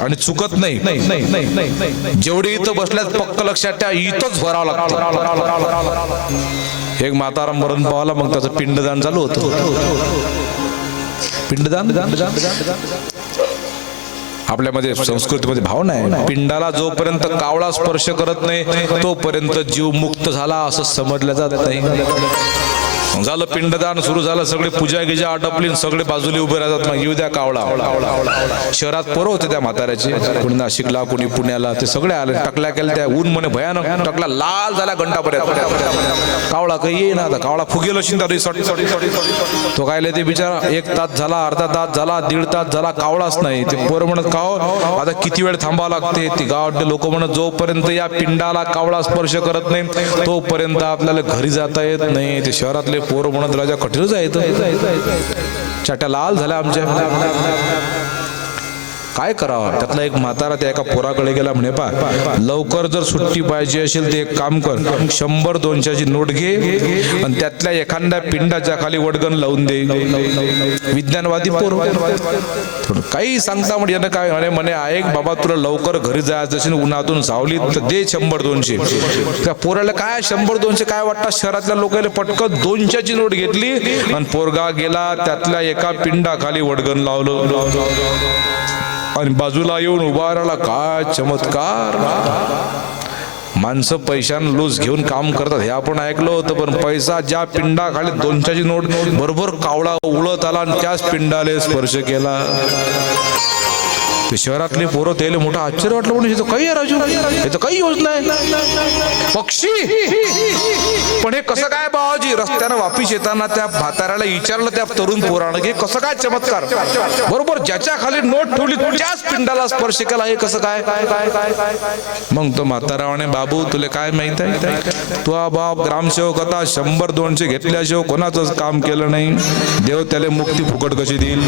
आणि चुकत नाही. जेवढी इथं बसल्यात पक्क लक्षात ठेवा, इथंच भरावं लागतं. एक म्हातारा मरण पावला, मग त्याचं पिंडदान चालू होतं. पिंडदान आपल्यामध्ये संस्कृतीमध्ये भावना आहे, पिंडाला जोपर्यंत कावळा स्पर्श करत नाही तोपर्यंत जीव मुक्त झाला असं समजलं जात नाही. झालं पिंडदान सुरू झालं, सगळे पूजा गिजा आटपली, सगळे बाजूला उभे राहतात. मग येऊ द्या कावळा. शहरात पोरं होते त्या म्हाताऱ्याचे, कोणी नाशिकला कोणी पुण्याला, ते सगळे आले. टकल्या केल्या त्या, ऊन म्हणे भयानक, टकला लाल झाला घंटापर्यंत. कावळा काही येईना, आता कावळा फुगेल असेल तो काय. ते बिचारा 1 तास झाला, अर्धा तास झाला, 1.5 तास झाला, कावळाच नाही. ते पोरं म्हणत काव आता किती वेळ थांबावं लागते. ती गावातले लोक म्हणत जोपर्यंत या पिंडाला कावळा स्पर्श करत नाही तोपर्यंत आपल्याला घरी जाता येत नाही. ते शहरातले पोरं म्हणत राजा कठीणच आहे, चाट्या लाल झाल्या आमच्या, काय करावं. त्यातला एक म्हातारा त्या एका पोराकडे गेला, म्हणे पा लवकर जर सुट्टी पाहिजे असेल तर एक काम कर, 100-200ची नोट घे आणि त्यातल्या एखाद्या पिंडाच्या खाली वडगण लावून दे. विज्ञानवादी पोर काही सांगता म्हणजे यानं काय म्हणे ऐक बाबा, तुला लवकर घरी जायचं असेल उन्हातून सावलीत तर दे 100-200. त्या पोराला काय 100-200 काय वाटतं, शहरातल्या लोकांना पटकन 200ची नोट घेतली आणि पोरगा गेला, त्यातल्या एका पिंडाखाली वडगण लावलं आणि बाजूला येऊन उभा राहिला. काय चमत्कार. माणसं पैशानं लूज घेऊन काम करतात हे आपण ऐकलं होतं, पण पैसा ज्या पिंडाखाली 200ची नोट बरोबर कावळा उडत आला आणि त्याच पिंडाला स्पर्श केला. ते शहरातले पोरं त्याला मोठं आश्चर्य वाटलं, म्हणून हे काही आहे राजू, हे तर काही योजना आहे, पक्षी. पण हे कसं काय बाबाजी. रस्त्यानं वापिस येताना त्या म्हाताऱ्याला विचारलं त्या तरुण पोरानं की कसं काय चमत्कार, बरोबर ज्याच्या खाली नोट ठेवली त्याच पिंडाला स्पर्श केला, हे कसं काय. मग तो म्हातारा म्हणे बाबू तुला काय माहित आहे, तू बाप ग्रामसेवक आता 100-200 घेतल्याशिवाय कोणाचंच काम केलं नाही, देव त्याला मुक्ती फुकट कशी देईल.